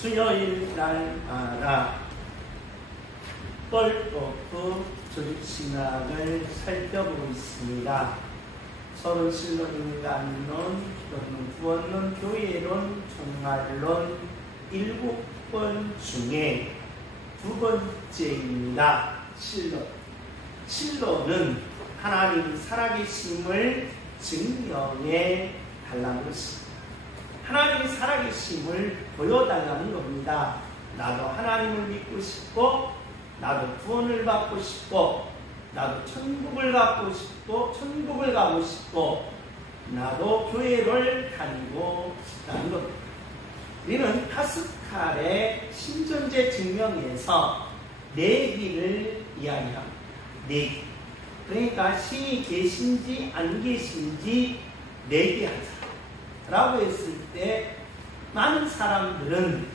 수요일 날마다 뻘거프 조직신학을 살펴보고 있습니다. 서로 신론인간론, 또는 구원론, 교회론, 종말론 7번 중에 2번째입니다. 신론. 신론은 하나님 살아계심을 증명해 달라는 것입니다. 하나님의 살아계심을 보여달라는 겁니다. 나도 하나님을 믿고 싶고, 나도 구원을 받고 싶고, 나도 천국을 가고 싶고, 나도 교회를 다니고 싶다는 겁니다. 우리는 파스칼의 신존재 증명에서 내기를 이야기합니다. 내기. 그러니까 신이 계신지 안 계신지 내기하자 라고 했을 때 많은 사람들은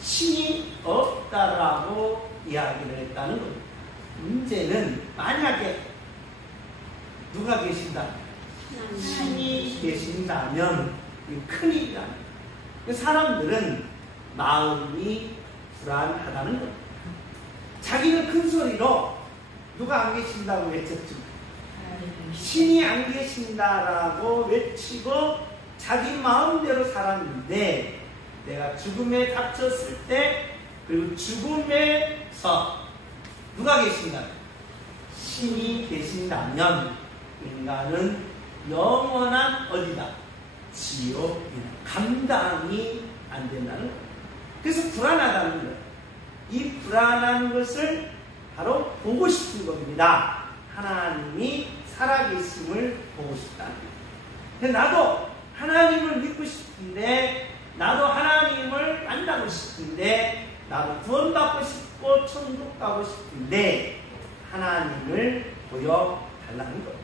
신이 없다라고 이야기를 했다는 겁니다. 문제는 만약에 누가 계신다? 신이 계신다면 큰일이다. 사람들은 마음이 불안하다는 겁니다. 자기는 큰 소리로 누가 안 계신다고 외쳤죠. 신이 안 계신다라고 외치고 자기 마음대로 살았는데, 내가 죽음에 닥쳤을 때, 그리고 죽음에서 누가 계신다? 신이 계신다면 인간은 영원한 어디다? 지옥이다. 감당이 안 된다는 거예요. 그래서 불안하다는 거예요. 이 불안한 것을 바로 보고 싶은 겁니다. 하나님이 살아계심을 보고 싶다는 거예요. 근데 나도 하나님을 믿고 싶은데, 나도 하나님을 만나고 싶은데, 나도 구원받고 싶고 천국 가고 싶은데 하나님을 보여달라는 것.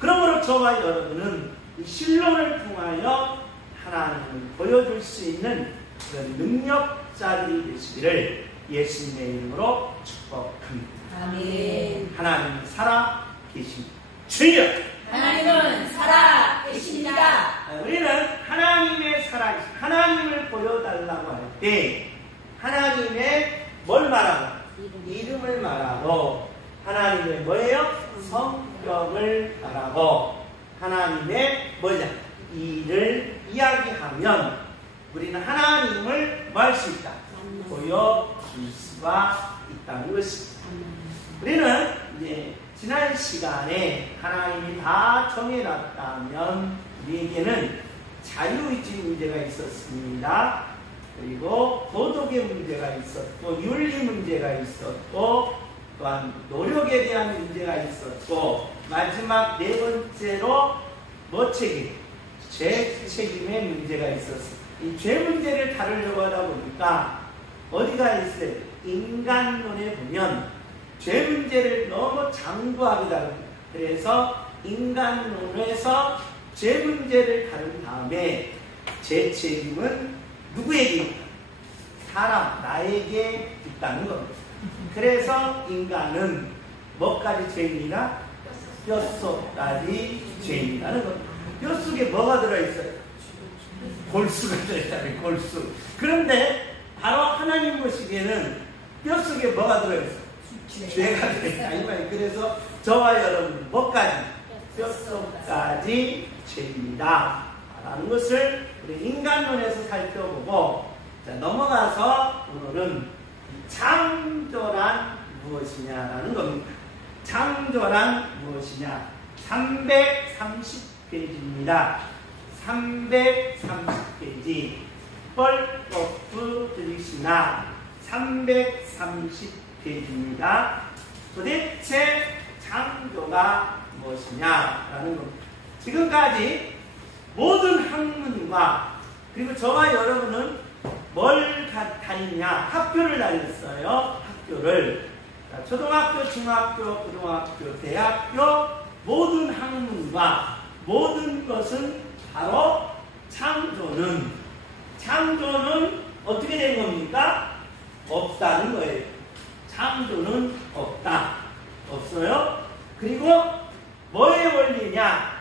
그러므로 저와 여러분은 이 신론을 통하여 하나님을 보여줄 수 있는 그런 능력자들이 되시기를 예수님의 이름으로 축복합니다. 아멘. 하나님 살아 계십니다. 주여! 하나님은 살아 계십니다. 우리는 하나님의 살아계심, 하나님을 보여달라고 할 때 하나님의 뭘 말하고? 이름을 말하고, 하나님의 뭐예요? 성격을 말하고, 하나님의 뭐냐? 일을 이야기하면 우리는 하나님을 뭐 할 수 있다? 보여줄 수가 있다는 것입니다. 우리는 이제 지난 시간에 하나님이 다 정해놨다면 우리에게는 자유의지 문제가 있었습니다. 그리고 도덕의 문제가 있었고, 윤리 문제가 있었고, 또한 노력에 대한 문제가 있었고, 마지막 4번째로 뭐 책임? 죄 책임의 문제가 있었어요. 이 죄 문제를 다루려고 하다 보니까 어디가 있어요? 인간론에 보면 죄 문제를 너무 장구하게 다룹니다. 그래서 인간론에서 죄 문제를 다룬 다음에 죄 책임은 누구에게 있다? 사람, 나에게 있다는 겁니다. 그래서 인간은 뭐까지 죄인이나? 뼛속까지 죄인이라는 겁니다. 뼛속에 뭐가 들어있어요? 골수가 들어있다는 골수. 그런데 바로 하나님 보시기에는 뼛속에 뭐가 들어있어요? 죄가 들어있다. 이 말이에요. 그래서 저와 여러분 뭐까지? 뼛속까지 죄입니다 라는 것을 우리 인간론에서 살펴보고, 자, 넘어가서 오늘은 창조란 무엇이냐라는 겁니다. 창조란 무엇이냐? 330페이지입니다. 330페이지. 뻘거프 드릭시나 330페이지입니다. 도대체 창조가 무엇이냐라는 겁니다. 지금까지 모든 학문과, 그리고 저와 여러분은 뭘 다니냐? 학교를 다녔어요. 학교를. 초등학교, 중학교, 고등학교, 대학교 모든 학문과 모든 것은 바로 창조는 어떻게 된 겁니까? 없다는 거예요. 창조는 없다. 없어요. 그리고 뭐의 원리냐?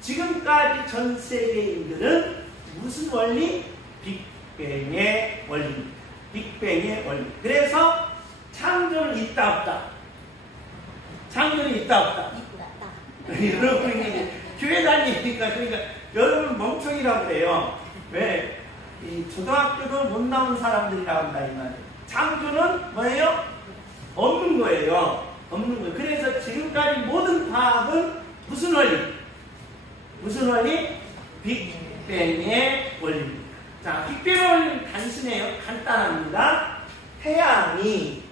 지금까지 전 세계인들은 무슨 원리? 빅뱅의 원리. 빅뱅의 원리. 그래서 창조는 있다 없다. 창조는 있다 없다. 여러분이 교회 다니니까 그러니까 여러분 멍청이라고 그래요. 왜? 이 초등학교도 못 나온 사람들이라고 한다 이 말이에요. 창조는 뭐예요? 없는 거예요. 없는 거예요. 그래서 지금까지 모든 과학은 무슨 원리? 무슨 원리? 빅뱅의 원리입니다. 자, 빅뱅의 원리는 단순해요. 간단합니다. 태양이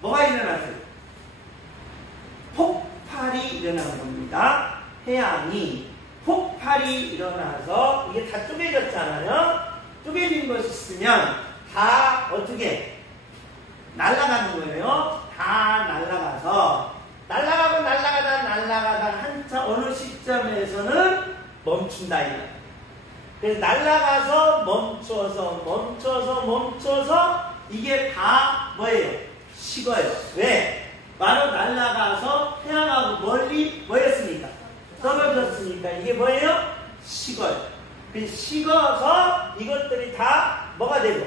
뭐가 일어났어요? 폭발이 일어나는 겁니다. 태양이 폭발이 일어나서 이게 다 쪼개졌잖아요. 쪼개진 것이 있으면 다 어떻게 날아가는 거예요. 다 날아가서 날아가다 한참 어느 시점에서는 멈춘다 이거야. 그래서 날아가서 멈춰서 이게 다 뭐예요? 식어요. 왜? 바로 날아가서 태양하고 멀리 뭐였습니까? 떨어졌으니까 이게 뭐예요? 식어요. 식어서 이것들이 다 뭐가 되고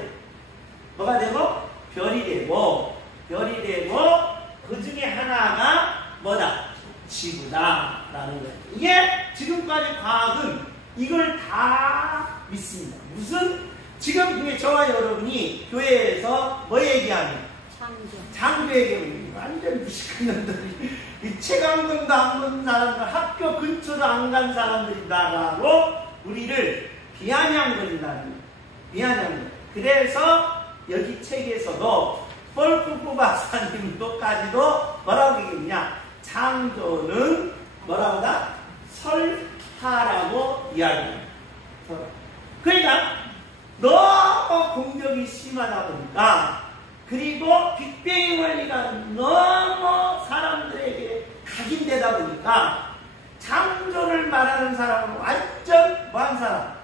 별이 되고 그 중에 하나가 뭐다? 지구다라는 거예요. 이게 지금까지 과학은 이걸 다 믿습니다. 무슨 지금 그게 저와 여러분이 교회에서 뭐 얘기하면 창조 얘기하면 완전 무식한 놈들이 이 체감금도 안 본 사람들 학교 근처도 안 간 사람들이다라고 우리를 비아냥거린다는 비아냥. 그래서 여기 책에서도 펄프프 박사님도까지도 뭐라고 얘기했냐? 창조는 뭐라고 하다? 설하라고 이야기합니다. 그러니까 너무 공격이 심하다 보니까 그리고 빅뱅 원리가 너무 사람들에게 각인되다 보니까 창조를 말하는 사람은 완전 뭐한 사람?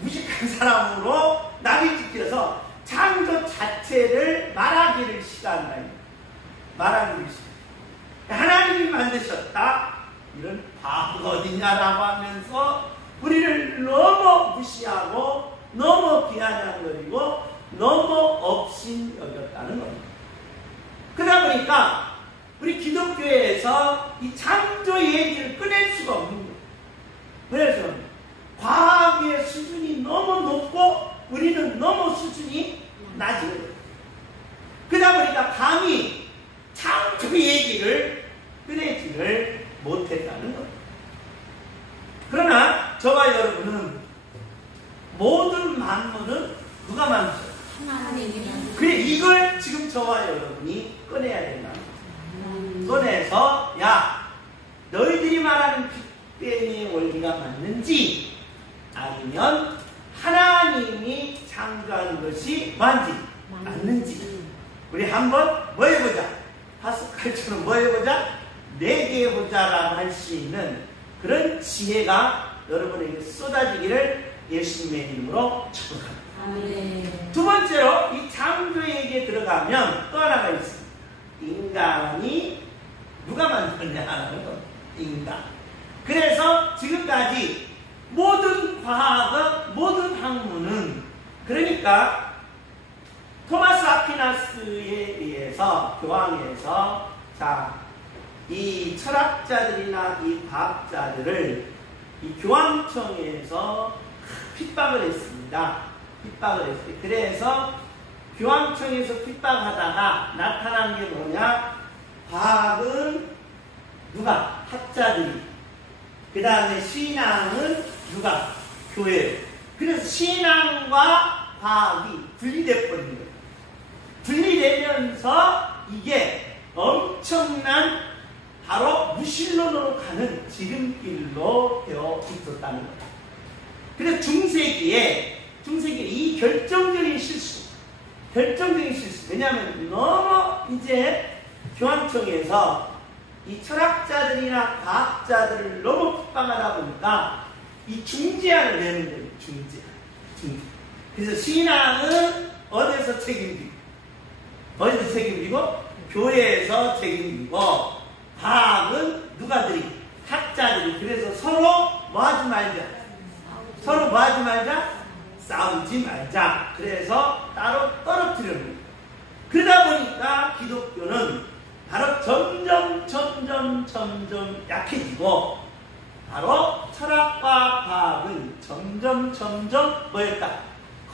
무식한 사람으로 낙인찍혀서 창조 자체를 말하기를 싫어한다. 말하기를 싫어. 하나님이 만드셨다. 이런 바보가 어딨냐라고 하면서 우리를 너무 무시하고 너무 비아냥거리고 너무 업신여겼다는 겁니다. 그러다 보니까 우리 기독교에서 이 창조 얘기를 꺼낼 수가 없는 거예요. 그래서 과학의 수준이 너무 높고 우리는 너무 수준이 낮은 거예요. 그러다 보니까 감히 창조 얘기를 꺼내지를 못했다는 거예요. 그러나 저와 여러분은 모든 만물은 누가 만드셨어요? 그래 이걸 지금 저와 여러분이 꺼내야 된다. 꺼내서 야 너희들이 말하는 빅뱅의 원리가 맞는지 아니면 하나님이 창조한 것이 맞는지 우리 한번 뭐 해보자. 파스칼처럼 뭐 해보자. 내기해보자라고 할 수 있는 그런 지혜가 여러분에게 쏟아지기를 예수님의 이름으로 축복합니다. 두 번째로 이 창조에게 들어가면 또 하나가 있습니다. 인간이 누가 만들었냐는 것. 인간. 그래서 지금까지 모든 과학은 모든 학문은 그러니까 토마스 아퀴나스에 의해서 교황에서 이 철학자들이나 이 과학자들을 이 교황청에서 핍박을 했습니다. 핍박을 했어요. 그래서 교황청에서 핍박하다가 나타난 게 뭐냐? 과학은 누가? 학자들이. 그 다음에 신앙은 누가? 교회. 그래서 신앙과 과학이 분리돼버린 거예요. 분리되면서 이게 엄청난 바로 무신론으로 가는 지름길로 되어 있었다는 거예요. 그래서 중세기에 이 결정적인 실수. 왜냐하면 너무 이제 교황청에서 이 철학자들이나 과학자들을 너무 핍박하다 보니까 이 중재안을 내는 거예요. 중재. 그래서 신앙은 어디서 책임지고 교회에서 책임지고 과학은 누가들이? 학자들이. 그래서 서로 뭐 하지 말자? 싸우지 말자. 그래서 따로 떨어뜨리는 거예요. 그러다 보니까 기독교는 바로 점점 약해지고 바로 철학과 과학은 점점 뭐였다?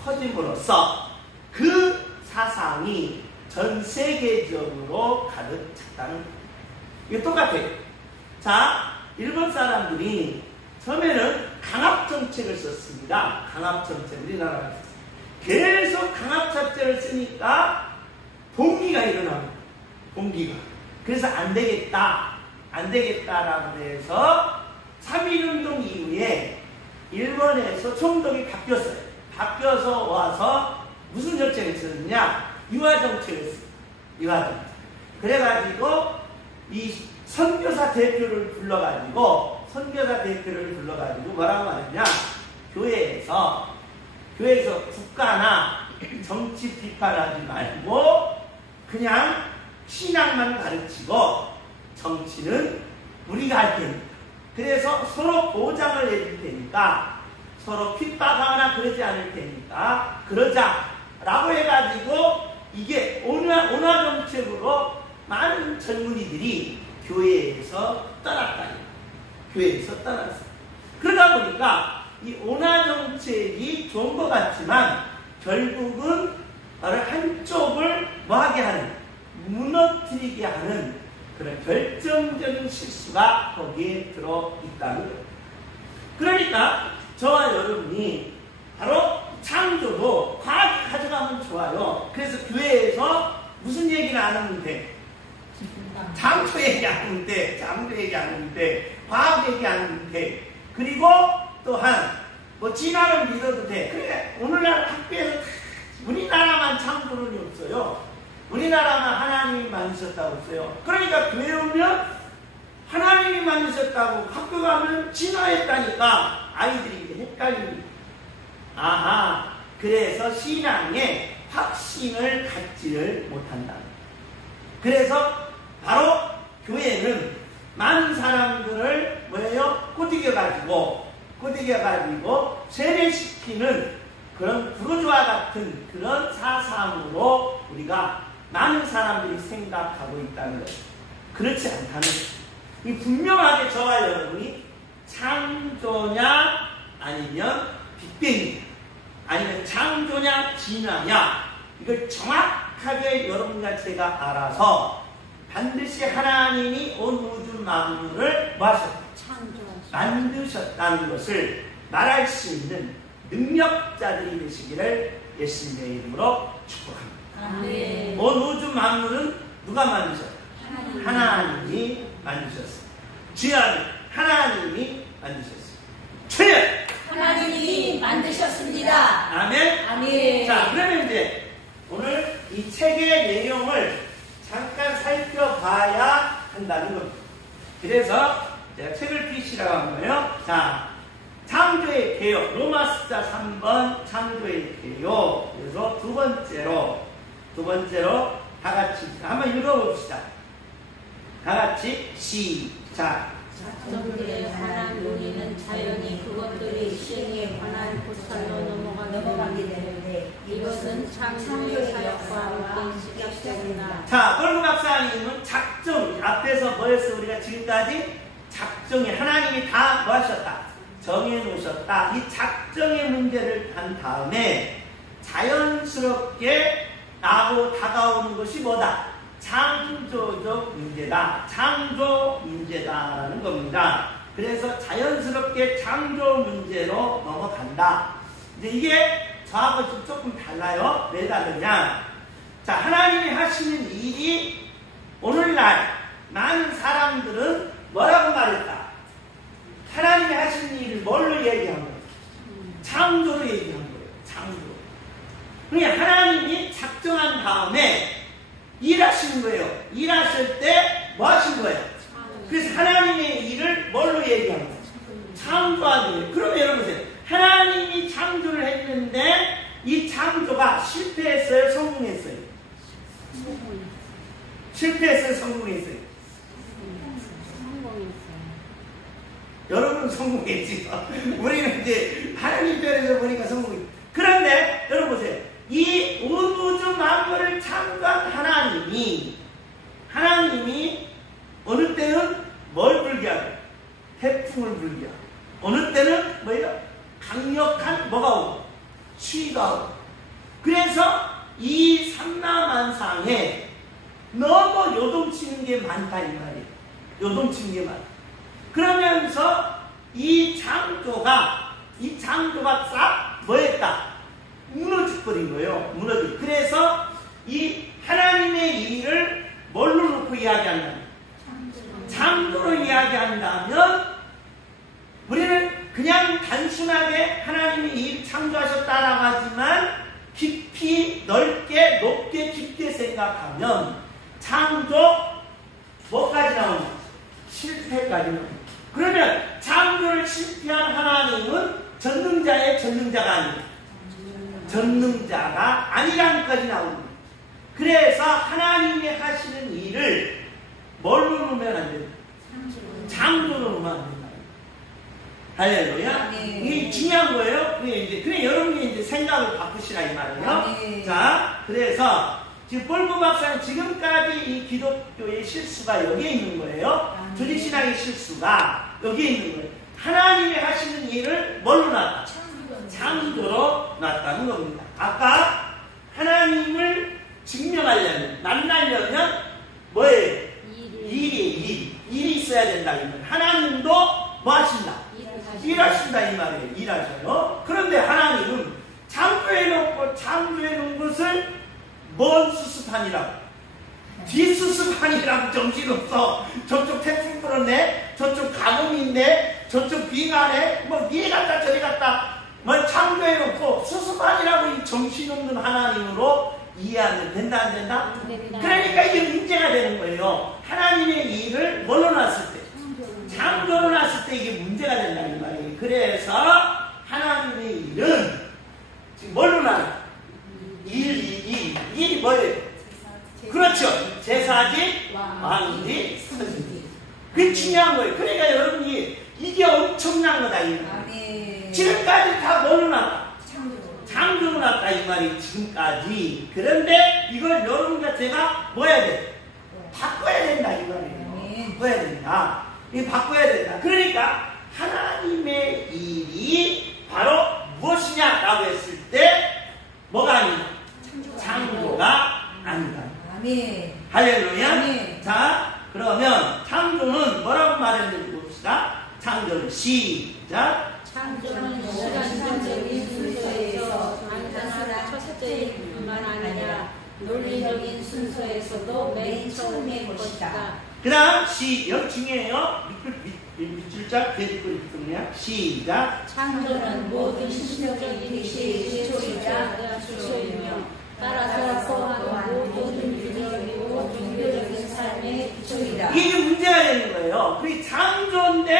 커짐으로써 그 사상이 전 세계적으로 가득 찼다는 거예요. 이게 똑같아요. 자, 일본 사람들이 처음에는 강압정책을 썼습니다. 강압정책, 우리나라에서. 계속 강압정책을 쓰니까 봉기가 일어납니다. 봉기가. 그래서 안 되겠다라고 해서 3.1운동 이후에 일본에서 총독이 바뀌었어요. 바뀌어서 와서 무슨 정책을 썼느냐? 유화정책을 썼어요. 유화정책. 그래가지고 이 선교사 대표를 불러가지고 뭐라고 하느냐? 교회에서 국가나 정치 비판하지 말고 그냥 신앙만 가르치고 정치는 우리가 할 테니까. 그래서 서로 보장을 해줄 테니까 서로 핍박하거나 그러지 않을 테니까 그러자라고 해가지고 이게 온화정책으로 많은 젊은이들이 교회에서 떠났다. 교회에서 떠났어요. 그러다 보니까 이 온화정책이 좋은 것 같지만 결국은 바로 한쪽을 뭐하게 하는, 무너뜨리게 하는 그런 결정적인 실수가 거기에 들어있다는 거예요. 그러니까 저와 여러분이 바로 창조도 과학이 가져가면 좋아요. 그래서 교회에서 무슨 얘기를 안 하는데, 창조 얘기 안 하는데, 과학 얘기 안 하는데, 그리고 또한 뭐 진화를 믿어도 돼. 그래, 오늘날 학교에서 우리나라만 창조론이 없어요. 우리나라만 하나님이 만드셨다고 했어요. 그러니까 교회 오면 하나님이 만드셨다고, 학교 가면 진화했다니까 아이들이 헷갈립니다. 아하, 그래서 신앙에 확신을 갖지를 못한다. 그래서 바로 교회는 많은 사람들을 꼬드겨가지고 세뇌시키는 그런 부르주아 같은 그런 사상으로 우리가 많은 사람들이 생각하고 있다는 거예요. 그렇지 않다는 거예요. 분명하게 저와 여러분이 창조냐 아니면 빅뱅이냐 아니면 창조냐 진화냐, 이걸 정확하게 여러분과 제가 알아서 반드시 하나님이 온 우주 만물을 만드셨다는 것을 말할 수 있는 능력자들이 되시기를 예수님의 이름으로 축복합니다. 아멘. 온 우주 만물은 누가 만드셨다? 하나님이 만드셨습니다. 주여, 하나님이 만드셨습니다. 주여, 하나님이 만드셨습니다. 아멘. 아멘. 자, 그러면 이제 오늘 이 책의 내용을 잠깐 살펴봐야 한다는 겁니다. 그래서 제가 책을 펴시라고 한 거예요. 자, 창조의 개요. 로마서자 3번 창조의 개요. 그래서 두 번째로 다 같이 한번 읽어봅시다. 다 같이 시작. 작정들에 관한 논의는 자연히 그것들이 시행에 관한 고찰로 넘어가게 되는데 이것은 창조의 사역과 함께 시작됩니다. 자, 뻘구 박사님은 작정, 앞에서 뭐였어? 우리가 지금까지 작정이 하나님이 다 뭐 하셨다? 정해놓으셨다. 이 작정의 문제를 한 다음에 자연스럽게 나하고 다가오는 것이 뭐다? 창조적 문제다. 창조 문제다라는 겁니다. 그래서 자연스럽게 창조 문제로 넘어간다. 이제 이게 저하고 조금 달라요. 왜 다르냐? 자, 하나님이 하시는 일이 오늘날 많은 사람들은 뭐라고 말했다? 하나님이 하시는 일을 뭘로 얘기한 거예요? 창조로 얘기한 거예요. 창조. 그러니까 하나님이 작정한 다음에 일하시는 거예요. 일하실 때 뭐 하신 거예요? 그래서 하나님의 일을 뭘로 얘기한 거예요? 창조한 거예요. 그러면 여러분 보세요. 하나님이 창조를 했는데 이 창조가 실패했어요? 성공했어요? 실패했어요? 성공했어요? 여러분은 성공했지요. 우리는 이제 하나님 편에서 보니까 성공했어요. 그러면 그때는 뭐예요? 강력한 뭐가 오고? 추위가 오고. 그래서 이 삼라만상에 너무 요동치는 게 많다 이 말이에요. 요동치는 게 많다. 그러면서 이 창조가 싹 뭐했다? 무너져버린 거예요. 무너져. 그래서 이 하나님의 일을 뭘로 놓고 이야기한다면, 창조로 이야기한다면 우리는 그냥 단순하게 하나님이 일 창조하셨다라고 하지만 깊이 넓게 높게 깊게 생각하면 창조 뭐까지 나오냐? 실패까지 나오냐? 그러면 창조를 실패한 하나님은 전능자의 전능자가 아니에요. 전능자가 아니라는까지 나옵니다. 그래서 하나님이 하시는 일을 뭘로 놓으면 안 돼요? 창조로 놓으면 안 된다. 할렐루야. 이게 중요한 거예요. 그래 여러분이 이제 생각을 바꾸시라 이 말이에요. 자, 그래서 지금 볼프 박사는 지금까지 이 기독교의 실수가 여기에 있는 거예요. 조직신학의 실수가 여기에 있는 거예요. 하나님이 하시는 일을 뭘로 놨다? 창조로 놨다는 겁니다. 아까 하나님을 증명하려면, 만나려면 뭐예요? 일이 있어야 된다. 하나님도 뭐 하신다? 일하신다 이 말이에요. 일하셔요. 그런데 하나님은 창조해 놓은 것을 뭔 수습하니라고? 뒷수습하니라고 정신없어. 저쪽 태풍 불었네, 저쪽 가뭄이 있네, 저쪽 비가 네, 뭐 이리 갔다 저리 갔다 뭐 창조해 놓고 수습하니라고 이 정신없는 하나님으로 이해하면 된다 안 된다? 그러니까 이게 문제가 되는 거예요. 하나님의 일을 뭘로 놨을 때? 창조로 놨을 때 이게 문제가 된다는 말이에요. 그래서 하나님의 일은 지금 뭘로 놨나? 일이 뭐예요? 그렇죠. 제사지, 왕지, 선지. 그게 중요한 거예요. 그러니까 여러분이 이게 엄청난 거다. 지금까지 다 뭘로 놨나? 창조로 놨다 이 말이 지금까지. 그런데 이걸 여러분과 제가 뭐 해야 돼? 바꿔야 된다 이 말이에요. 바꿔야 된다. 이 바꿔야 된다. 그러니까 하나님의 일이 바로 무엇이냐라고 했을 때 뭐가 아니다? 창조가 아니다. 할렐루야. 자, 그러면 창조는 뭐라고 말했는지 봅시다. 창조는 시작. 창조는 시간적인 순서에서 단순한 첫째일 뿐만 아니라 논리적인 순서에서도 맨 처음의 것이다. 그 다음 여기 중요해요. 밑줄자 대립글 있거든요. 시작. 창조는 모든 신적인 시의 기초이자 기초이며 따라서 포함한 모든 윤리적이고 종교적인 삶의 기초이다. 이게 문제가 되는 거예요. 그게 창조인데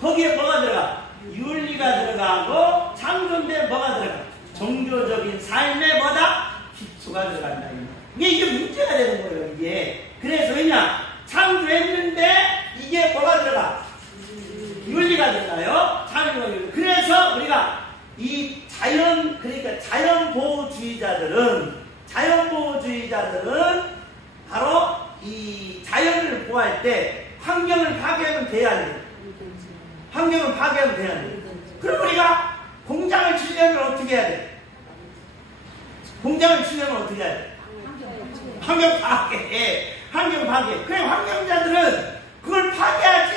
거기에 뭐가 들어가? 윤리가 들어가고, 창조인데 뭐가 들어가? 종교적인 삶의 뭐다? 기초가 들어간다. 이게 문제가 되는 거예요. 이게. 그래서 왜냐? 창조했는데 이게 뭐가 들어가? 윤리가 들어가요. 창조. 그래서 우리가 이 그러니까 자연보호주의자들은 바로 이 자연을 보호할 때 환경을 파괴하면 돼야 돼. 환경을 파괴하면 돼야 돼. 그럼 우리가 공장을 치려면 어떻게 해야 돼? 공장을 치려면 어떻게 해야 돼? 환경 파괴. 그래, 환경자들은 그걸 파괴하지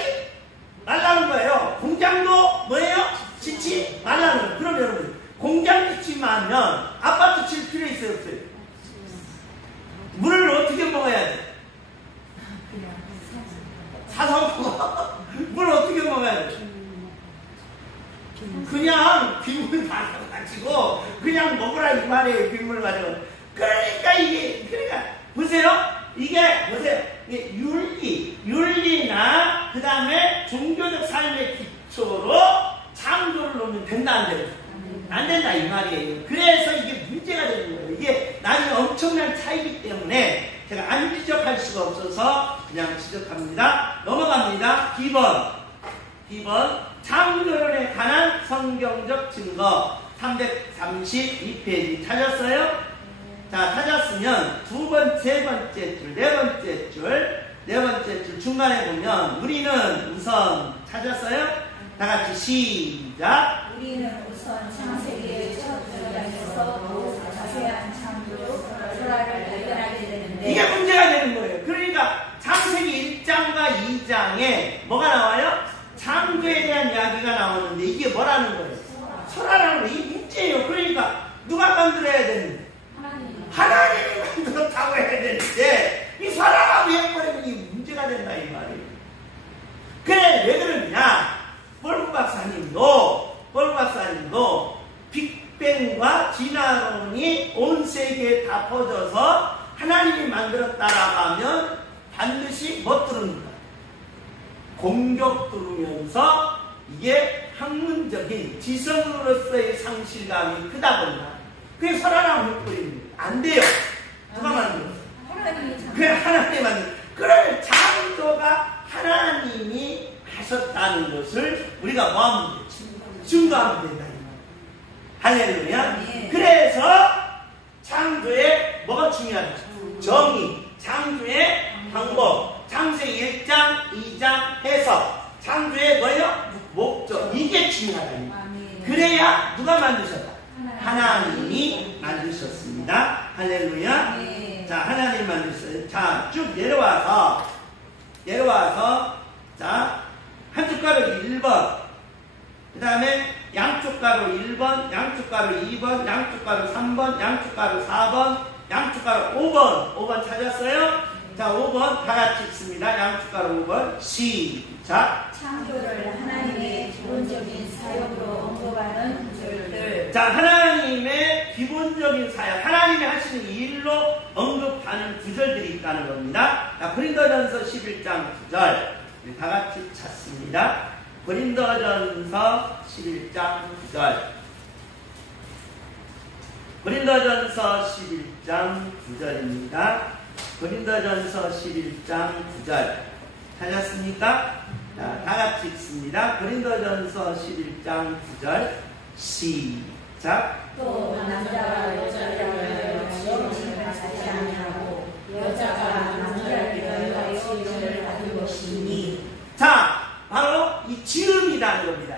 말라는 거예요. 공장도 뭐예요? 짓지 말라는 거예요. 그럼 여러분, 공장 짓지 말면 아파트 칠 필요 있어요, 없어요? 물을 어떻게 먹어야 돼? 사서 먹어. 물 어떻게 먹어야 돼? 그냥 빗물 받아가지고 그냥 먹으라 이 말이에요. 빗물 가지고. 그러니까 보세요. 이게 윤리나 그 다음에 종교적 삶의 기초로 창조를 놓으면 된다 안 된다? 안 된다 이 말이에요. 그래서 이게 문제가 되는 거예요. 이게 나중에 엄청난 차이기 때문에 제가 안 지적할 수가 없어서 그냥 지적합니다. 넘어갑니다. B번 창조론에 관한 성경적 증거 332페이지 찾았어요? 자, 찾았으면 두 번째, 세 번째 줄, 네 번째 줄 중간에 보면 우리는 우선 찾았어요? 다 같이 시작. 우리는 우선 창세기의 첫 문장에서 더욱 자세한 창조, 설화를 발견하게 되는데 이게 문제가 되는 거예요. 그러니까 창세기 1장과 2장에 뭐가 나와요? 창조에 대한 이야기가 나오는데 이게 뭐라는 거예요? 설화라는 거. 이게 문제예요. 그러니까 누가 만들어야 되는데? 하나님이 만들었다고 해야 되는데 이 설화가 왜 버리면 이 문제가 된다 이 말이에요. 그래 왜 그러냐? 뻘구 박사님도 빅뱅과 진화론이 온 세계에 다 퍼져서 하나님이 만들었다라고 하면 반드시 뭐 들습니까? 공격 들으면서 이게 학문적인 지성으로서의 상실감이 크다 보니까 그게 설화라고 해버리는 안 돼요. 누가 만들었어요? 그게 하나님이 만들었어요. 그러면 창조가 하나님이 하셨다는 것을 우리가 뭐하면 돼? 증거하면 된다. 할렐루야. 네. 그래서 창조에 뭐가 중요하죠? 정의, 창조의 방법, 창세기 1장, 2장 해석, 창조의 뭐예요? 목적. 이게 중요하다. 그래야 누가 만드셨다? 하나님이 만드셨습니다. 할렐루야. 네. 자, 하나님 만드셨어요. 자, 쭉 내려와서 자, 한쪽 가로 1번, 그 다음에 양쪽 가로 1번, 양쪽 가로 2번, 양쪽 가로 3번, 양쪽 가로 4번, 양쪽 가로 5번 찾았어요? 자, 5번 다 같이 읽습니다. 양쪽 가로 5번 시작. 창조를 하나님의 기본적인 사역으로 언급하는 구절들. 자, 하나님의 기본적인 사역, 하나님이 하시는 일로 언급하는 구절들이 있다는 겁니다. 자, 고린도전서 11장 9절 우리 다 같이 찾습니다. 고린도전서 11장 9절. 고린도전서 11장 9절입니다. 고린도전서 11장 9절. 찾았습니까? 자, 다 같이 읽습니다. 고린도전서 11장 9절. 시작. 또 남자가 여자를 시험을 받지 아니하고 여자가 남자를 위하여 시험을 받은 것이니. 자, 바로 이 지음이라는 겁니다.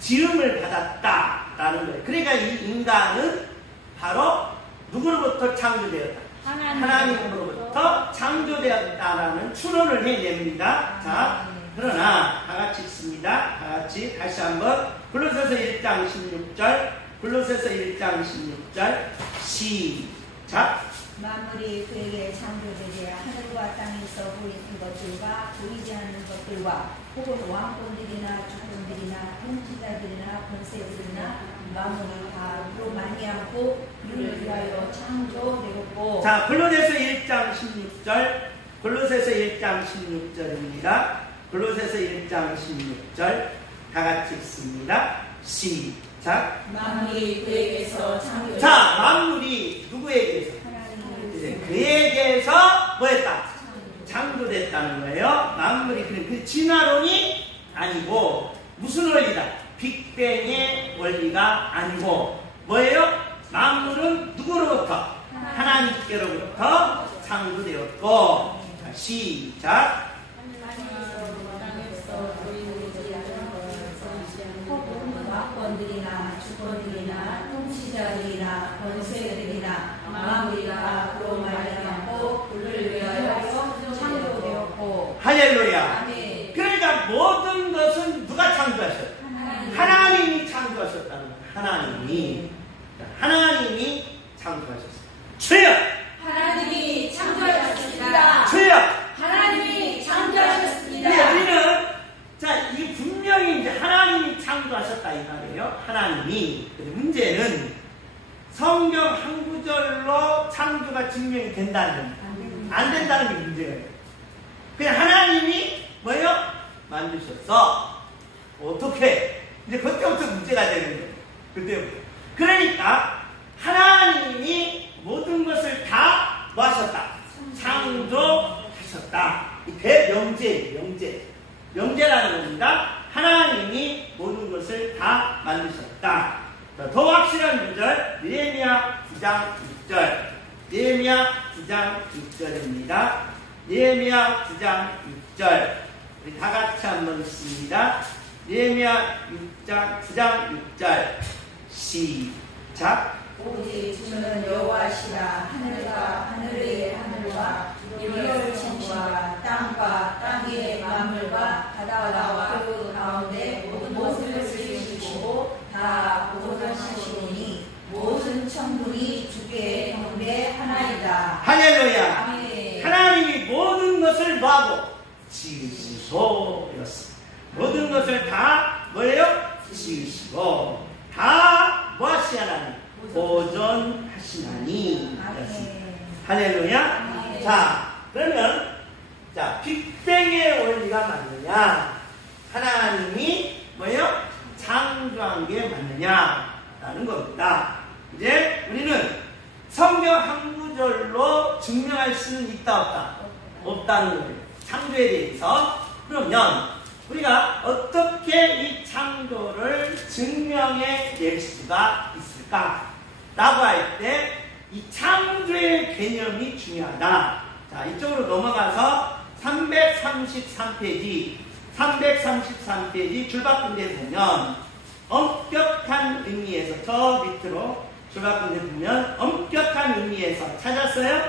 지음을 받았다라는 거예요. 그러니까 이 인간은 바로 누구로부터 창조되었다? 하나님으로부터 창조되었다라는 추론을 해냅니다. 자, 그러나 다 같이 읽습니다. 다 같이 다시 한번 골로새서 1장 16절, 골로새서 1장 16절 시작. 만물이 그에게 창조되되 하늘과 땅에서 보이는 것들과 보이지 않는 것들과 혹은 왕권들이나 주권들이나 통치자들이나 권세들이나 만물이 다 그로 말미암고 그를 위하여 창조되었고. 자, 골로새서 1장 16절, 골로새서 1장 16절입니다. 골로새서 1장 16절 다 같이 읽습니다. 시작. 만물이 그에게서 창조. 자, 만물이 누구에게서? 이제 그에게서 뭐했다? 창조됐다는 거예요. 만물이 그 진화론이 아니고 무슨 원리다? 빅뱅의 원리가 아니고 뭐예요? 만물은 누구로부터? 하나님께로부터 창조되었고. 자, 시작. 왕권들이나 주권들이나 통치자들이나 권세들이나 만물이 다 그로 말미암고 그를 위하여 창조되었고. 할렐루야. 아멘. 그러니까 모든 것은 누가 창조하셨다? 하나님이 창조하셨다는 거예요. 하나님이 창조하셨어요. 주여! 하나님이 창조하셨습니다. 주여! 하나님이 창조하셨습니다. 우리는 자, 이 분명히 이제 하나님이 창조하셨다 이 말이에요. 하나님이. 근데 문제는 성경 한 구절로 창조가 증명이 된다는 겁니다. 안 된다는 게 문제예요. 그냥 하나님이 뭐예요? 만드셨어. 어떻게? 이제 그때부터 문제가 되는 거예요. 그때부터. 그러니까 하나님이 모든 것을 다 뭐 하셨다? 창조하셨다. 이 대명제예요. 명제라는 겁니다. 하나님이 모든 것을 다 만드셨다. 더 확실한 구절, 느헤미야 9장 6절. 느헤미야 9장 6절입니다. 느헤미야 9장 6절. 우리 다 같이 한번 읽습니다. 예레미야 9장 6절 시작. 오직 주는 여호와시라. 하늘과 하늘의 하늘과 열천과 땅과 땅의 만물과 바다와 그 가운데 모든 것을 지으시고 다 보존하시오니 모든 천군이 주께 경배 하나이다. 할렐루야. 아멘. 하나님이 모든 것을 뭐하고 지으시고 였습니다. 모든 것을 다 뭐예요? 지으시고 다 뭐하시 하나님 보존하시나니 였습니다. 할렐루야. 아멘. 자, 그러면 자, 빅뱅의 원리가 맞느냐, 하나님이 뭐예요? 창조한 게 맞느냐라는 겁니다. 이제 우리는 성경 한 구절로 증명할 수는 있다 없다? 없다는 거예요. 창조에 대해서. 그러면 우리가 어떻게 이 창조를 증명해 낼 수가 있을까? 라고 할 때 이 창조의 개념이 중요하다. 자, 이쪽으로 넘어가서 333페이지 줄바꿈대 보면 엄격한 의미에서 저 밑으로 줄바꿈대 보면 엄격한 의미에서 찾았어요?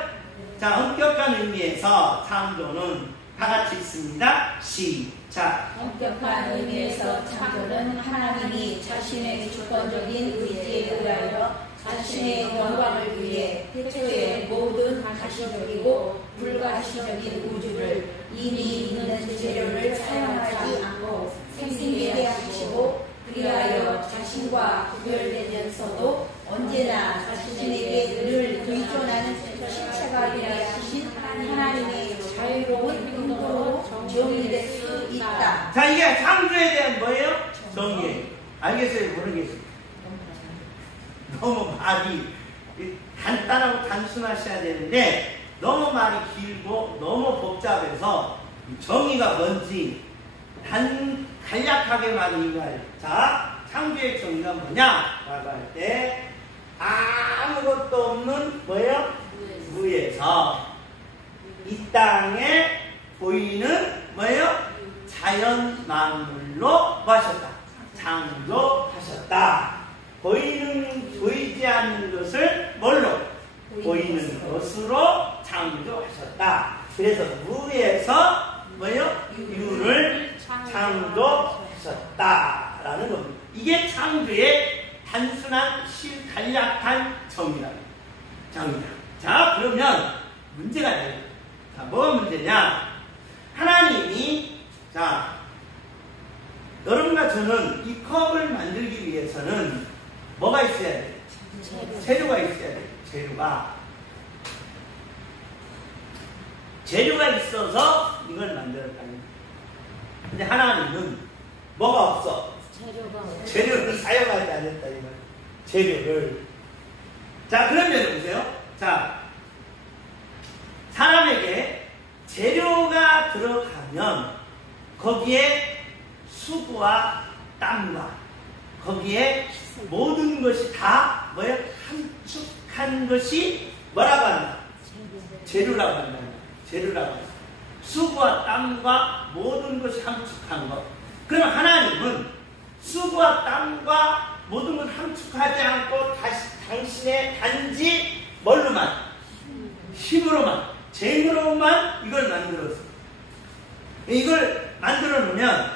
자, 엄격한 의미에서 창조는 다 같이 읽습니다. 시작. 엄격한 의미에서 창조는 하나님이 자신의 주권적인 의지에 의하여 자신의 영광을 위해 태초의 모든 가시적이고 불가시적인 우주를 이미 있는 재료를 사용하지 않고 생기게 하시고 그리하여 자신과 구별되면서도 언제나 자신에게 늘 의존하는 실체가 되게 하신 하나님의 자유로운 행동으로 정의될 수 있다. 자, 이게 창조에 대한 뭐예요? 정의예요. 알겠어요? 모르겠어요? 너무 말이 간단하고 단순하셔야 되는데 너무 말이 길고 너무 복잡해서 정의가 뭔지 간략하게만 이해해요. 자, 창조의 정의가 뭐냐? 라고 할 때 아무것도 없는 뭐예요? 무에서 이 땅에 보이는 뭐예요? 자연 만물로 뭐 하셨다? 창조하셨다. 보이지 않는 것을 뭘로? 보이는 것으로 창조하셨다. 그래서 무에서 뭐예요? 유를 창조하셨다라는 겁니다. 이게 창조의 단순한 간략한 정의다. 자, 그러면 문제가 돼요. 자, 뭐가 문제냐? 하나님이 자, 여러분과 저는 이 컵을 만들기 위해서는 뭐가 있어야 돼요? 재료가 있어야 돼요. 재료가 있어서 이걸 만들었다는. 근데 하나님은 뭐가 없어? 재료를 사용하지 않았다. 이거 재료를. 자, 그러면 보세요. 자, 사람에게 재료가 들어가면 거기에 수고와 땀과 거기에 모든 것이 다 뭐예요? 함축한 것이 뭐라고 한다? 재료라고 한다. 수고와 땀과 모든 것이 함축한 것. 그럼 하나님은 수고와 땀과 모든 걸 함축하지 않고 당신의 단지 뭘로만? 힘으로만, 재능으로만 이걸 만들었어. 이걸 만들어 놓으면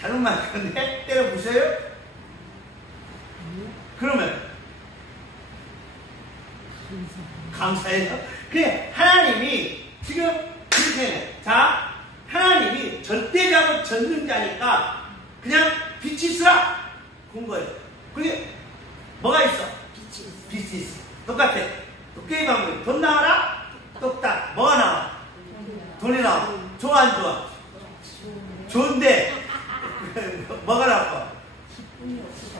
잘못 만들었네? 때려 부셔요? 그러면 감사해요. 그래, 하나님이 지금 그렇게 자, 하나님이 절대자고 전능자니까 그냥 빛이 있으라 군 거예요. 그게 뭐가 있어? 빛이 있어. 똑같아. 도깨비 방법이 돈 나와라? 똑딱. 뭐가 나와? 돈이 나와. 좋아 안 좋아? 좋은데 뭐가 나와?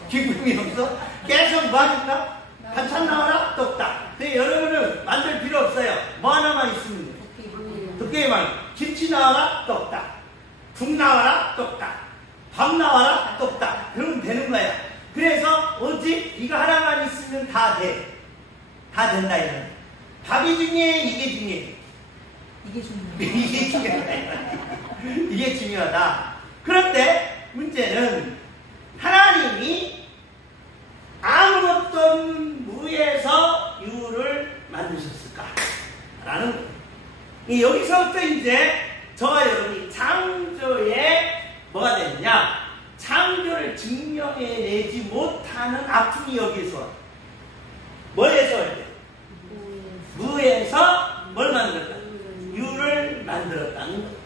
기쁨이 없어? 계속 뭐 하니까? 반찬 나와라? 똑딱. 근데 여러분은 만들 필요 없어요. 뭐 하나만 있으면 돼. 도깨비만 김치 나와라? 똑딱. 국 나와라? 똑딱. 밥 나와라? 똑딱. 그러면 되는 거야. 그래서 오직 이거 하나만 있으면 다 돼. 다 된다 이런. 밥이 중요해? 이게 중요해? 이게 중요해요. 이게 중요하다. 이게 중요하다. 그런데 문제는 하나님이 아무것도 없는 무에서 유를 만드셨을까? 라는 거예요. 여기서부터 이제 저와 여러분이 창조에 뭐가 되느냐? 창조를 증명해내지 못하는 아픔이 여기서 뭐에서 와야 돼? 무에서 뭘 만들었다? 유를 만들었다는 거예요.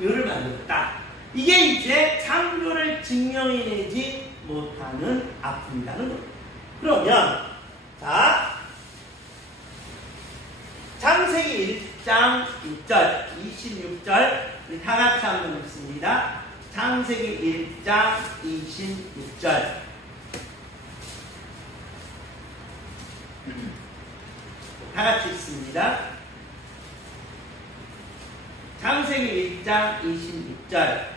유를 만들었다. 이게 이제 창조를 증명해내지 못하는 아픔이라는 거예요. 그러면 자 창세기 1장 6절 26절 우리 다 같이 한번 읽습니다. 창세기 1장 26절 다 같이 읽습니다. 창세기 1장 26절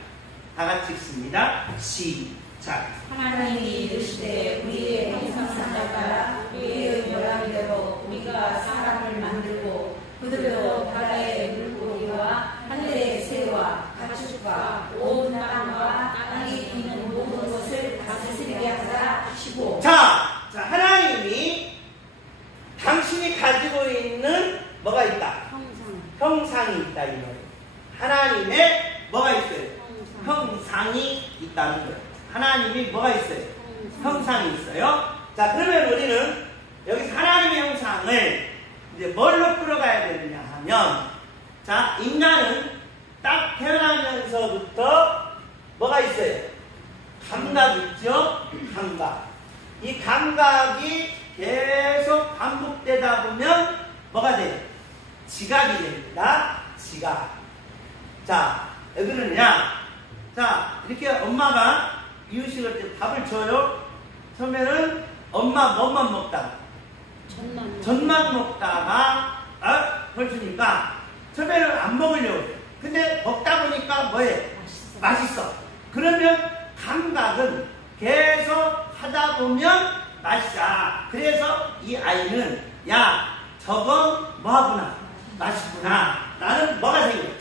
다 같이 읽습니다. 시작. 하나님이 이르시되 우리의 형상을 따라 우리의 모양대로 우리가 사람을 만들고 그들로 바다의 물고기와 하늘의 새와 가축과 온 땅과 땅에 있는 모든 것을 다스리게 하라 하시고. 자, 하나님이 당신이 가지고 있는 뭐가 있다? 형상이 있다 이 말이에요. 하나님의 뭐가 있어요? 형상이 있다는 거예요. 하나님이 뭐가 있어요? 형상이 있어요. 자, 그러면 우리는 여기서 하나님의 형상을 이제 뭘로 끌어가야 되느냐 하면, 자, 인간은 딱 태어나면서부터 뭐가 있어요? 감각 있죠? 감각. 이 감각이 계속 반복되다 보면 뭐가 돼요? 지각이 됩니다. 지각. 자, 왜 그러느냐? 자, 이렇게 엄마가 이유식을 때 밥을 줘요. 처음에는 엄마 뭐만 먹다가 전만 먹다가 벌주니까 처음에는 안 먹으려고 해요. 근데 먹다 보니까 뭐예요? 맛있어. 그러면 감각은 계속 하다 보면 맛있다. 그래서 이 아이는 야 저거 뭐하구나 맛있구나 라는 뭐가 생겨요?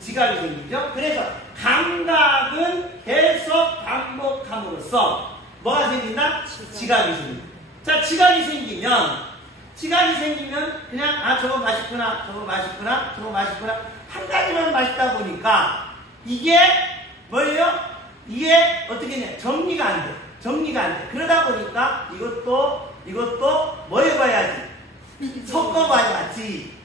지각이 생기죠. 그래서 감각은 계속 반복함으로써 뭐가 생긴다? 지각이 생긴다. 자, 지각이 생기면 그냥 저거 맛있구나 저거 맛있구나 저거 맛있구나 한 가지만 맛있다 보니까 이게 뭐예요? 이게 어떻게 냐 정리가 안 돼. 그러다 보니까 이것도 뭐 해봐야지?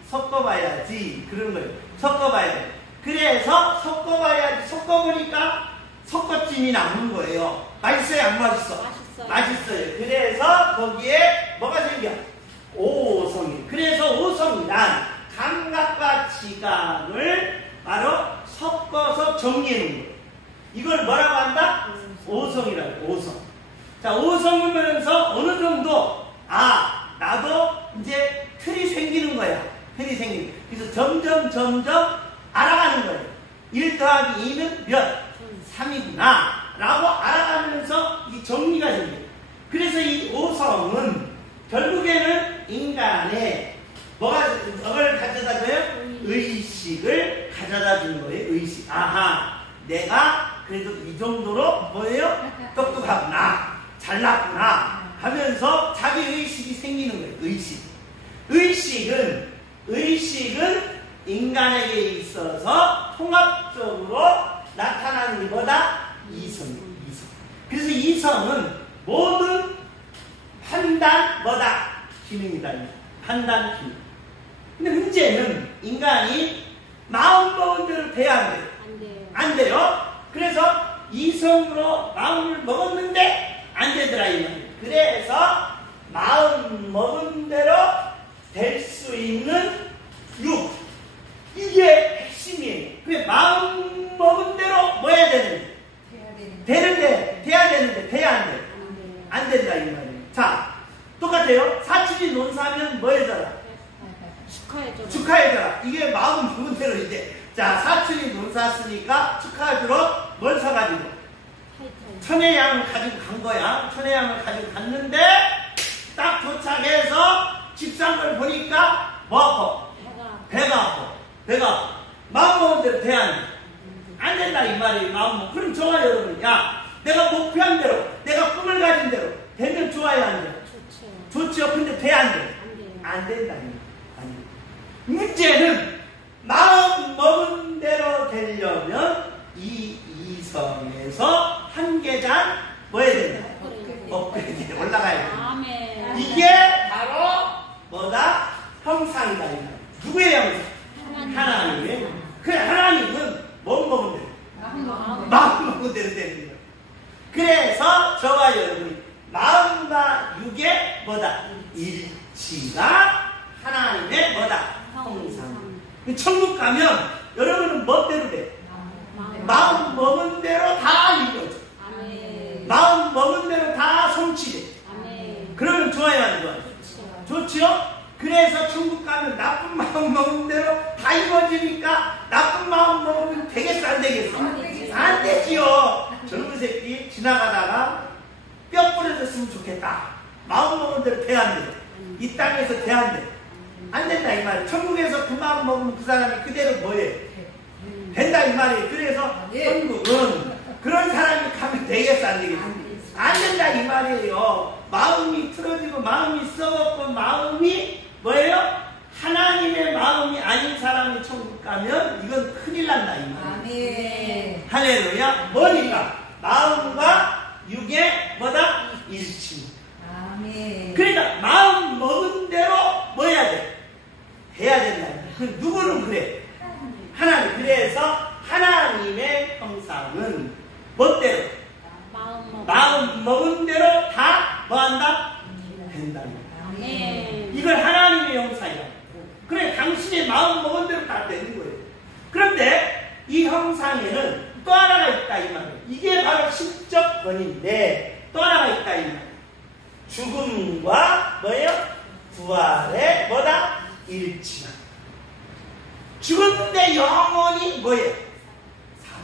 섞어봐야지 그런 거예요. 섞어봐야 돼. 그래서 섞어보니까 섞어찜이 나오는 거예요. 맛있어요? 안 맛있어? 맛있어요. 그래서 거기에 뭐가 생겨? 오성이. 그래서 오성이란 감각과 지각을 바로 섞어서 정리해놓은 거예요. 이걸 뭐라고 한다? 오성이라고. 오성. 자, 오성이면서 어느 정도 나도 이제 틀이 생기는 거야. 그래서 점점 알아가는 거예요. 1 더하기 2는 몇? 3이구나 라고 알아가면서 이 정리가 생겨요. 그래서 이 오성은 결국에는 인간의 뭐를 가져다 줘요? 의식을 가져다 주는 거예요. 의식. 내가 그래도 이 정도로 뭐예요? 똑똑하구나 잘났구나 하면서 자기 의식이 생기는 거예요. 의식은 인간에게 있어서 통합적으로 나타나는 게 뭐다? 이성이에요. 그래서 이성은 모든 판단 기능이다. 판단 기능. 근데 문제는 인간이 마음 먹은 대로 돼야 안 돼요? 안 돼요. 그래서 이성으로 마음을 먹었는데 안 되더라 이 말이에요. 그래서 마음 먹은 대로 될 수 있는 육. 이게 핵심이에요. 그래 마음 먹은 대로 뭐 해야 되는데? 돼야 되는데 돼야 안 돼? 안 된다 이 말이에요. 자, 똑같아요. 사춘기 논사하면 뭐 해줘라? 축하해줘라. 이게 마음 먹은 대로 이제. 자, 사춘기 논사 쓰니까 축하해주러 뭘 사가지고? 천혜향을 가지고 간 거야. 천혜향을 가지고 갔는데 딱 도착해서 집산 걸 보니까 뭐 아파? 배가 아파. 마음 먹은 대로 돼야 안 돼? 안 된다 이 말이에요. 마음. 그럼 좋아요 여러분. 야 내가 목표한 대로 내가 꿈을 가진 대로 되면 좋아요 안 돼요? 좋죠. 근데 돼 안 돼? 안 된다. 아니. 문제는 마음 먹은 대로 되려면 이 이성에서 한 계단 뭐 해야 된다? 업그레이드 올라가야 된다. 이게 바로 뭐다? 형상이다. 누구의 형상? 하나님의. 그래 하나님은 뭐 먹은 대로? 마음 먹은 대로 되는 거예요. 그래서 저와 여러분이 마음과 육의 뭐다? 일치가 하나님의 뭐다? 형상. 천국 가면 여러분은 멋대로 돼. 마음 먹은 대로 다 이루어져. 마음 먹은 대로 다 성취돼. 그러면 좋아요 안 좋아요? 좋죠? 그래서 천국 가면 나쁜 마음 먹은 대로 다 이루어지니까 나쁜 마음 먹으면 되겠어 안 되겠어? 안 되지요. 젊은 새끼 지나가다가 뼈 부러졌으면 좋겠다. 마음 먹은 대로 돼 안 돼? 이 땅에서 돼 안 돼? 안 된다 이 말이에요. 천국에서 그 마음 먹으면 그 사람이 그대로 뭐해? 된다 이 말이에요. 그래서 천국은 그런 사람이 가면 되겠어 안 되겠어? 안 된다 이 말이에요. 마음이 틀어지고 마음이 썩었고 마음이 뭐예요? 하나님의 마음이 아닌 사람이 천국 가면 이건 큰일 난다 이 말이에요. 할렐루야. 뭐니까? 마음과 육의 뭐다? 일치. 그러니까 마음 먹은 대로 뭐 해야 돼? 해야 된다. 그 누구는 그래? 하나님. 그래서 하나님의 형상은 멋대로 마음 먹은 대로 다 뭐 한다? 된다. 이걸 하나님의 형상이야. 그래 당신의 마음 먹은 대로 다 되는 거예요. 그런데 이 형상에는 또 하나가 있다 이 말이에요. 이게 바로 신적 권인데 또 하나가 있다 이 말이에요. 죽음과 뭐예요? 부활의 뭐다? 일치다. 죽었는데 영원히 뭐예요? 살아.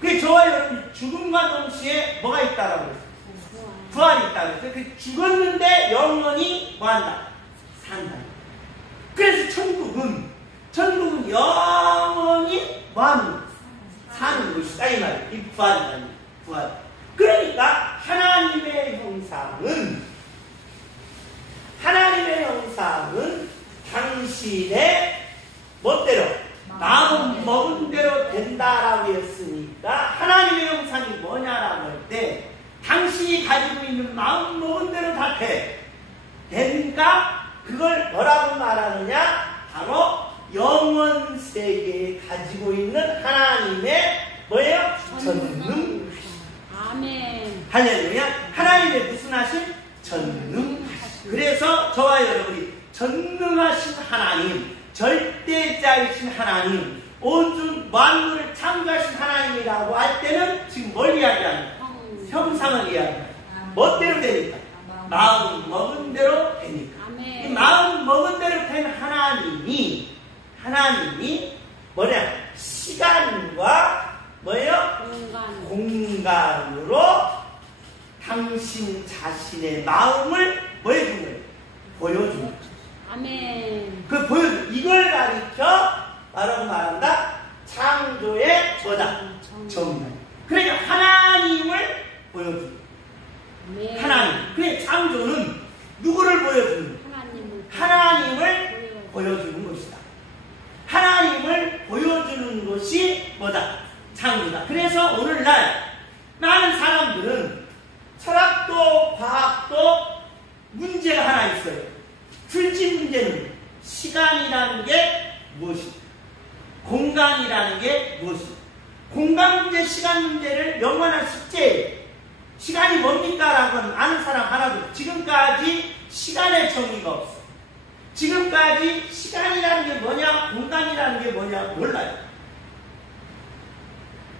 그게 저와 여러분 죽음과 동시에 뭐가 있다라고 했어요? 부활이 있다고 했어요. 그 죽었는데 영원히 뭐한다? 산다. 그래서 천국은 영원히 뭐하는? 사는 것이다 이 말이에요. 이 부활이다. 부활. 그러니까 하나님의 형상은 당신의 멋대로 마음 먹은 대로 된다라고 했으니까 하나님의 형상이 뭐냐라고 할 때 당신이 가지고 있는 마음 먹은 대로 다 돼. 되니까 그걸 뭐라고 말하느냐? 바로 영원 세계에 가지고 있는 하나님의 뭐예요? 전능. 아멘. 할렐루야. 하나님의 무슨 하심? 전능하심. 그래서 저와 여러분이 전능하신 하나님, 절대자이신 하나님, 온 만물을 창조하신 하나님이라고 할 때는 지금 뭘 이야기하는? 형상을 이야기하는. 멋대로 되니까. 마음 먹은 대로 되니까. 이 마음 먹은 대로 된 하나님이 뭐냐? 시간과 뭐예요? 공간으로 당신 자신의 마음을 뭐 해준 거예요? 보여준 거예요. 아멘. 그 보여준 이걸 가리켜 뭐라고 말한다? 창조의 뭐다? 정말. 그러니까 하나님을 보여준 거예요. 아멘. 하나님. 그러니까 창조는 누구를 보여주는 거예요? 하나님을 보여주는 것이다. 하나님을 보여주는 것이 뭐다? 창조다. 그래서 오늘날 많은 사람들은 철학도 과학도 문제가 하나 있어요. 풀지 문제는 시간이라는 게 무엇입니까? 공간이라는 게 무엇입니까? 공간 문제, 시간 문제를 영원한 숙제예요. 시간이 뭡니까? 라고 아는 사람 하나도 지금까지 시간의 정의가 없어. 지금까지 시간이라는 게 뭐냐, 공간이라는 게 뭐냐 몰라요.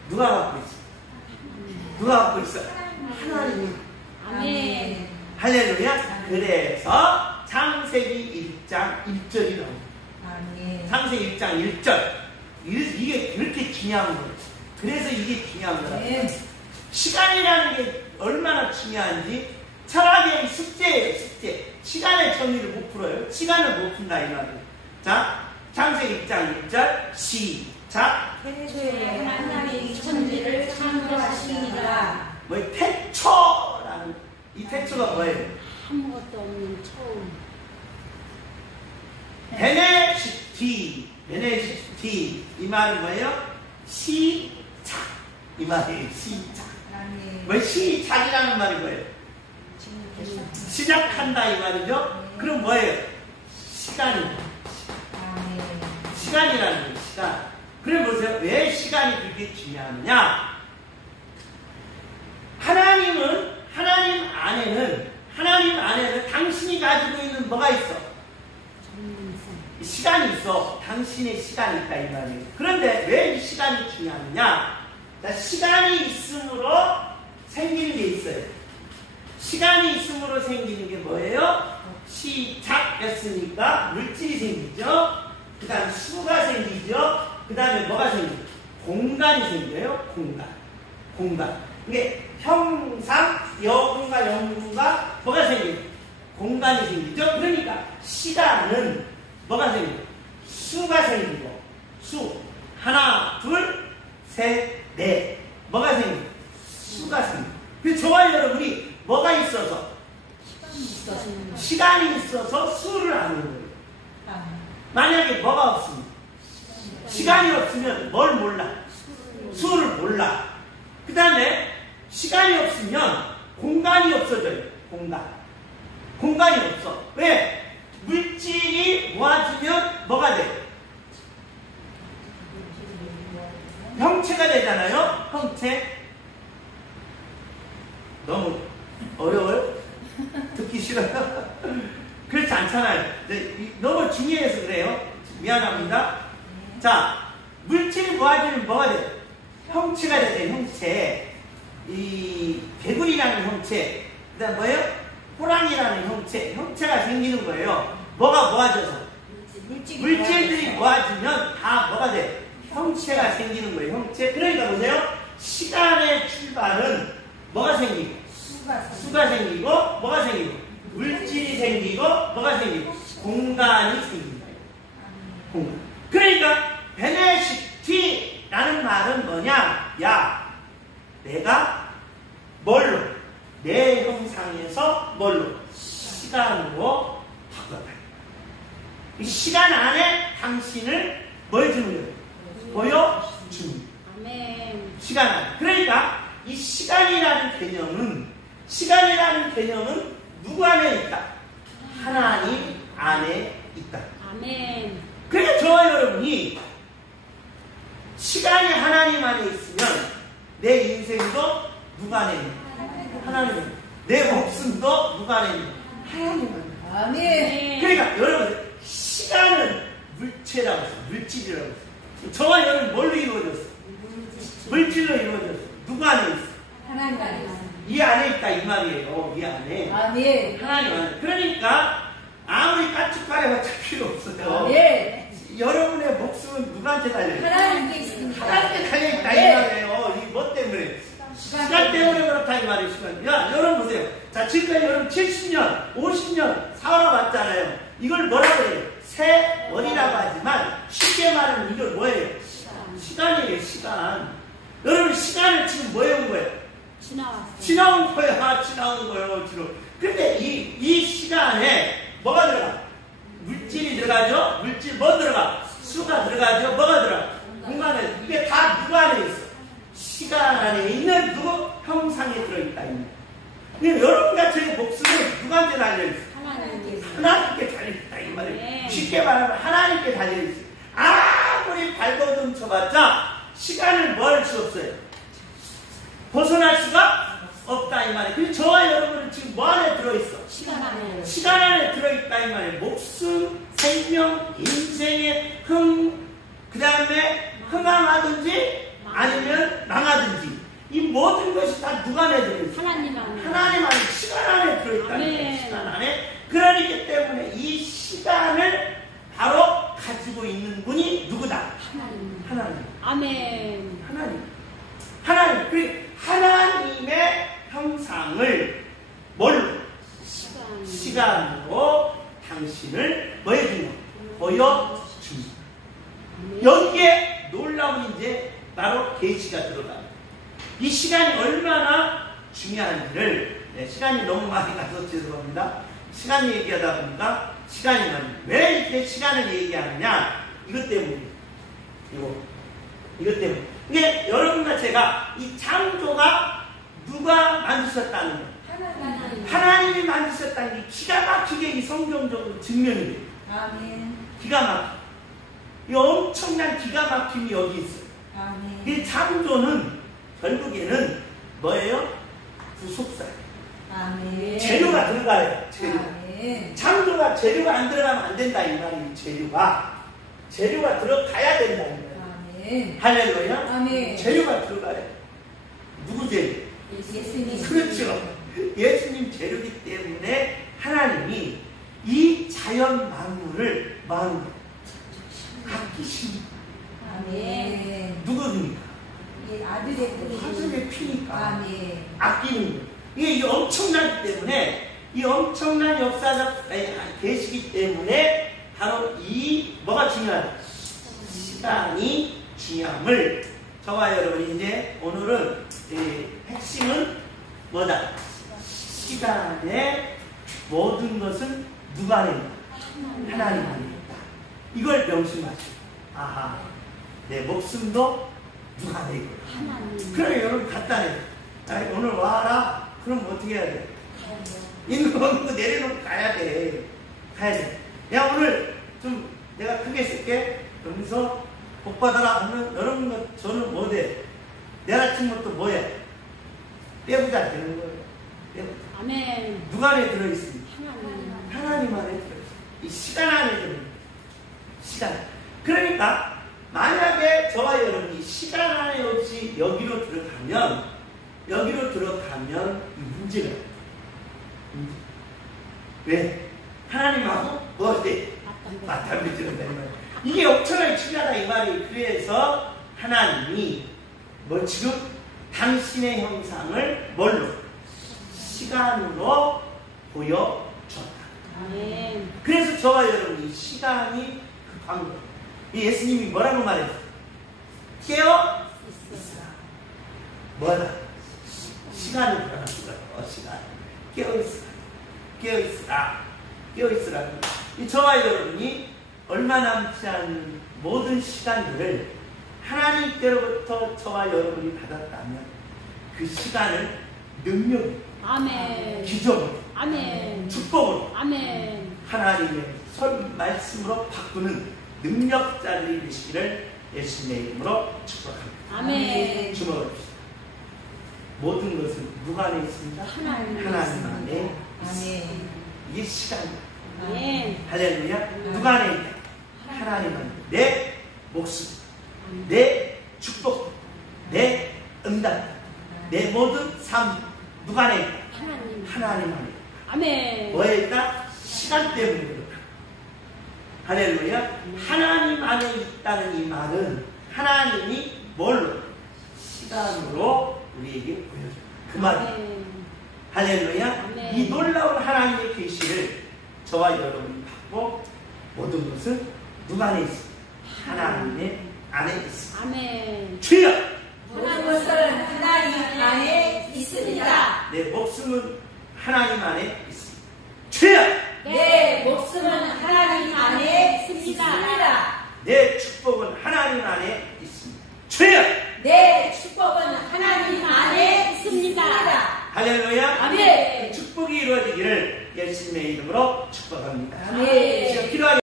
누가 갖고 있어? 누가 갖고 있어? 하나님이. 아멘. 할렐루야. 그래서 창세기 1장 1절이 나옵니다. 창세기 1장 1절. 이게 그렇게 중요한 거예요. 그래서 이게 중요한 거예요. 시간이라는 게 얼마나 중요한지 철학의 숙제예요. 숙제. 시간의 정의를 못 풀어요. 시간을 못 푼다 이 말이에요. 자, 창세기 1장 1절 시작. 자, 태초에 하나님이 천지를 창조하시니라. 뭐 태초라는 이 태초가 뭐예요? 아무것도 없는 처음. 베네시티 이 말은 뭐예요? 시작 이 말이에요. 시작. 왜 시작이라는 말이 뭐예요? 시작한다 이 말이죠. 그럼 뭐예요? 시간이라는 거예요. 시간. 그래 보세요. 왜 시간이 그렇게 중요하느냐? 하나님 안에는 당신이 가지고 있는 뭐가 있어? 시간이 있어. 당신의 시간이 있다 이 말이에요. 그런데 왜 이 시간이 중요하느냐? 자, 시간이 있음으로 생기는 게 있어요. 시간이 있음으로 생기는 게 뭐예요? 시작했으니까 물질이 생기죠. 그 다음 수가 생기죠. 그 다음에 뭐가 생겨요? 공간이 생겨요. 공간. 이게 형상, 여분과 영분과 뭐가 생겨요? 공간이 생기죠. 그러니까 시간은 뭐가 생겨요? 수가 생기고 수 하나, 둘, 셋, 넷 뭐가 생겨요? 수가 생겨요. 그래서 저와 여러분이 뭐가 있어서? 시간이 있어서 수를 아는 거예요. 만약에 뭐가 없으면 시간이 없으면 뭘 몰라? 수를 몰라. 그 다음에 시간이 없으면 공간이 없어져요. 공간이 없어. 왜? 물질이 모아지면 뭐가 돼? 형체가 되잖아요. 형체. 너무 어려워요? 듣기 싫어요? 그렇지 않잖아요. 너무 중요해서 그래요. 미안합니다. 자, 물질이 모아지면 뭐가 돼요? 형체가 되죠. 형체. 이 개구리라는 형체. 그 다음 뭐예요? 호랑이라는 형체가 생기는 거예요. 뭐가 모아져서? 물질들이 모아지면 다 뭐가 돼? 형체가 생기는 거예요. 형체. 그러니까 보세요. 시간의 출발은 뭐가 생기고? 수가 생기고 뭐가 생기고? 물질이 생기고 뭐가 생기고? 공간이 생깁니다. 공간. 그러니까 베네시티라는 말은 뭐냐? 야, 내가 뭘로? 내 형상에서 뭘로? 시간으로 바꿔다. 이 시간 안에 당신을 뭘 주는 거예요? 보여주는 거예요. 시간 안에. 그러니까 이 시간이라는 개념은 누구 안에 있다? 하나님 안에 있다. 아멘. 그러니까 저와 여러분이 시간이 하나님 안에 있으면 내 인생도 누가 안에 있는? 하나님. 내 목숨도 누가 안에 있는? 하나님 안에. 아멘. 그러니까 여러분 시간은 물체라고 했어요. 물질이라고 했어요. 저와 여러분 뭘로 이루어졌어? 물질로 이루어졌어. 누가 안에 있어? 하나님 안에 있어. 이 안에 있다 이 말이에요. 이 안에. 아멘. 하나님 안에. 그러니까 아무리 까치가래가 찰 필요 없어요. 아멘. 여러분의 목숨은 누구한테 달려있어요? 하나님께 있습니다. 하나님께 달려있다 이 말이에요. 이 뭐 때문에? 시간 때문에 그렇다 이 말이에요. 시간. 야, 여러분 보세요. 자, 지금까지 여러분 70년, 50년 살아왔잖아요. 이걸 뭐라고 해요? 세월이라고 하지만 쉽게 말하면 이걸 뭐예요? 시간이에요. 시간. 여러분 시간을 지금 뭐 해온 거예요? 지나온 거야. 지나온 거예요. 지금. 근데 이 시간에 뭐가 들어가? 물질이 들어가죠? 물질 뭐 들어가? 수가 들어가죠? 뭐가 들어가? 공간에. 이게 다 누구 안에 있어? 시간 안에 있는 누구? 형상에 들어있다. 근데 여러분같이 목숨은 누구한테 달려있어? 하나님께 달려있다. 이 말이에요. 쉽게 말하면 하나님께 달려있어. 아무리 발버둥 쳐봤자 시간을 뭐 할 수 없어요? 벗어날 수가 없다. 이 말이에요. 그리고 저와 여러분은 지금 뭐 안에 들어있어? 시간 안에 들어있다. 이 말이에요. 목숨, 생명, 인생의 그 다음에 흥황하든지 아니면 망하든지 이 모든 것이 다 누가 안에 들어있어? 하나님 안에 시간 안에 들어있다는 거예요. 시간 안에. 그러기 때문에 이 시간을 바로 가지고 있는 분이 누구다? 하나님. 아멘. 하나님. 그 하나님의 형상을 뭘로? 시간으로 당신을 뭐 해주는? 보여줍니다. 여기에 놀라운 나오면 이제 바로 계시가 들어갑니다. 이 시간이 얼마나 중요한지를 시간이 너무 많이 가서 죄송합니다. 시간 얘기하다 보니까 시간이 많이 왜 이렇게 시간을 얘기하느냐 이것 때문에 이것 때문에 이게 여러분과 제가 이 창조가 누가 만드셨다는 거예요. 하나님이 만드셨다는 게 기가 막히게 이 성경적으로 증명이 돼요. 아멘. 기가 막혀. 이 엄청난 기가 막힘이 여기 있어요. 아멘. 이 창조는 결국에는 뭐예요? 구속사예요. 아멘. 재료가 들어가요. 재료. 아멘. 창조가 재료가 안 들어가면 안 된다 이 말이에요. 재료가 들어가야 된다 이 말이에요. 아멘. 할렐루야. 아멘. 재료가 들어가요. 누구 재료? 예수님. 그렇죠. 예수님 재료이기 때문에 하나님이 이 자연 만물을 마음으로 아끼십니다. 아멘. 누구입니까? 이 아들의 하늘의 피니까 아멘. 아끼는 거예요. 이게 엄청나기 때문에 이 엄청난 역사적 계시기 때문에 바로 이 뭐가 중요하다? 시간이 중요함을 저와 여러분이 이제 오늘은 핵심은 뭐다? 시간의 모든 것은 누가 낸다? 하나님 아닙니다. 이걸 명심하시고 아하 내 목숨도 누가 내고 그래 여러분 간단해. 오늘 와라. 그럼 어떻게 해야 돼? 있는 거 내려놓고 가야 돼. 야 오늘 좀 내가 크게 쓸게. 여기서 복 받아라 하면 여러분 저는 뭐 돼? 내일 아침부터 뭐해? 떼부자 되는 거예요. 떼부자. 아멘. 누가 안에 들어있습니까? 하나님. 하나님 안에 들어있어요. 이 시간 안에 들어있어요. 시간. 그러니까 만약에 저와 여러분이 시간 안에 없이 여기로 들어가면 이 문제가 있어요. 왜? 하나님하고 뭐지? 맞담비 들은다 이 말이에요. 이게 엄청나게 중요하다 이 말이에요. 그래서 하나님이 뭐 지금 당신의 형상을 뭘로? 시간으로 보여줬다. 아멘. 그래서 저와 여러분이 시간이 급한 거예요. 예수님이 뭐라고 말했어요? 깨어 있으라. 뭐다? 시간을 보라는 거예요. 시간. 깨어 있으라. 깨어 있으라. 깨어 있으라. 저와 여러분이 얼마 남지 않은 모든 시간들을 하나님께로부터 저와 여러분이 받았다면 그 시간을 능력으로, 아멘. 기적으로, 아멘. 축복으로, 아멘. 하나님의 말씀으로 바꾸는 능력자들이 되시기를 예수님의 이름으로 축복합니다. 아멘. 주목합시다. 모든 것은 누가 안에 있습니다? 하나님 안에 아멘. 이게 시간입니다. 아멘. 할렐루야. 누가 안에 있다? 하나님 안에. 내 목숨, 내 축복, 내 응답, 내 모든 삶 누가 안에 있다? 하나님 안에. 아멘. 뭐에 있다? 시간 때문에 그렇다. 할렐루야. 하나님 안에 있다는 이 말은 하나님이 뭘로? 시간으로 우리에게 보여줘요. 그 말이에요. 할렐루야. 아멘. 이 놀라운 하나님의 계시를 저와 여러분이 받고 모든 것은 누가 안에 있습니다? 하나님의 안에 있습니다. 아멘. 주여! 모든 것은 하나님 안에 있습니다. 내 목숨은 하나님 안에 있습니다. 주여! 내 목숨은 하나님 안에 있습니다. 내 축복은 하나님 안에 있습니다. 주여! 내 축복은 하나님 안에 있습니다. 할렐루야. 아멘. 축복이 이루어지기를 예수님의 이름으로 축복합니다. 아멘. 지금 기도하겠습니다.